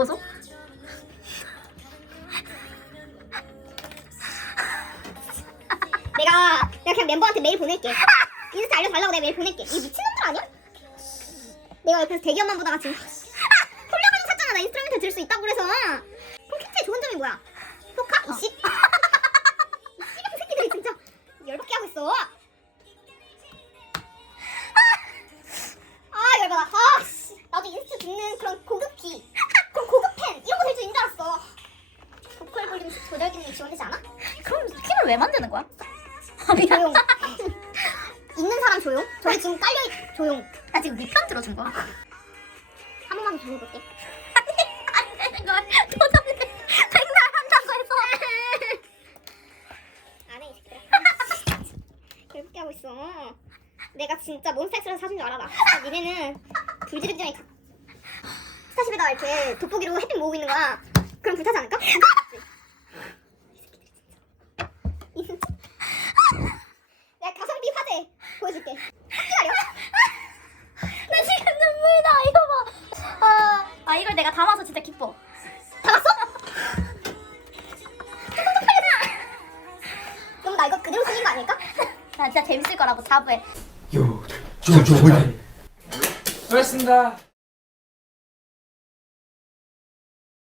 고소? 내가 그냥 멤버한테 메일 보낼게. 인스타 알려달라고 내가 메일 보낼게. 이 미친놈들 아니야? 내가 옆에서 대기업만 보다가 지금 폴리그램 샀잖아. 나 인스트루멘트 들 수 있다고 그래서. 그럼 캡처의 좋은 점이 뭐야? 포카? 이씨? 이 씨발 새끼들이 진짜 열받게 하고 있어. 아 열받아. 아 씨. 나도 인스타 듣는 그런 고급기, 그런 고급 펜 이런 거 될 줄 인줄 알았어. 보컬 볼륨 조절 기능이 지원되지 않아? 그럼 퀸을 왜 만드는 거야? 조용. 있는 사람 조용. 저기 지금 깔려 조용. 나 지금 네 편 들어준 거야. 한 번만 더 들어볼게. 안 되는 걸 도전을 생각한다고 해서. 안 해, 이 새끼들아. 괴롭게 하고 있어. 내가 진짜 몬스타엑스라서 사준 줄 알아라. 니네는 불 지르기 전에 스타쉽에다가 이렇게 돋보기로 햇빛 모으고 있는 거야. 그럼 불타지 않을까? 내가 가성비 화재 보여줄게. 기다려. 나 지금 눈물 나. 이거 봐. 아 이걸 내가 담아서 진짜 기뻐. 담았어? 그럼 나 이거 그대로 쓰는 거 아닐까? 나 진짜 재밌을 거라고 자부해. 요, 저, 고맙습니다.